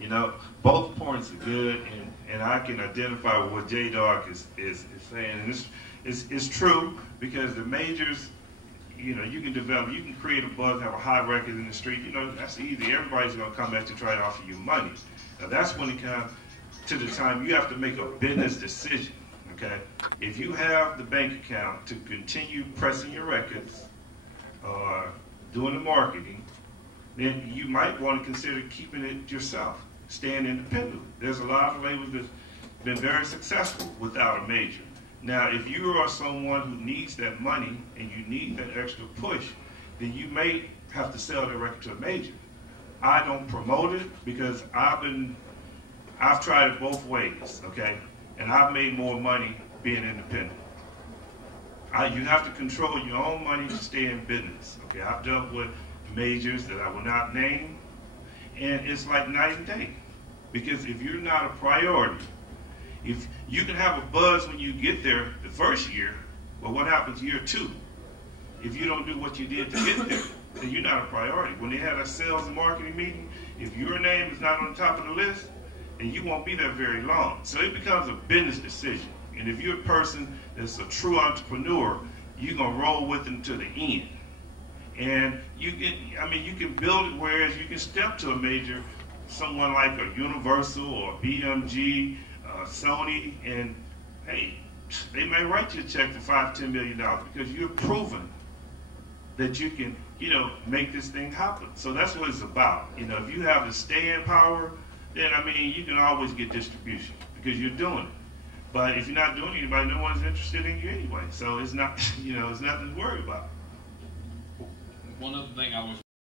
You know, both points are good, and I can identify with what J-Dog is saying. And it's true, because the majors, you know, you can create a buzz, have a high record in the street. You know, that's easy. Everybody's going to come back to try to offer you money. Now, that's when it comes to the time you have to make a business decision, okay? If you have the bank account to continue pressing your records or doing the marketing, then you might want to consider keeping it yourself, staying independent. There's a lot of labels that's been very successful without a major. Now, if you are someone who needs that money and you need that extra push, then you may have to sell the record to a major. I don't promote it because I've tried it both ways, okay? And I've made more money being independent. You have to control your own money to stay in business, okay? I've dealt with majors that I will not name, and it's like night and day. Because if you're not a priority, if you can have a buzz when you get there the first year, but what happens year two? If you don't do what you did to get there, then you're not a priority. When they have a sales and marketing meeting, if your name is not on the top of the list, then you won't be there very long. So it becomes a business decision. And if you're a person that's a true entrepreneur, you're gonna roll with them to the end. And you can build it whereas you can step to a major, someone like a Universal or BMG, Sony, and hey, they may write you a check for $5–10 million because you're proven that you can, you know, make this thing happen. So that's what it's about. You know, if you have the staying power, then I mean, you can always get distribution because you're doing it. But if you're not doing anybody, no one's interested in you anyway. So it's not, you know, it's nothing to worry about. One other thing I was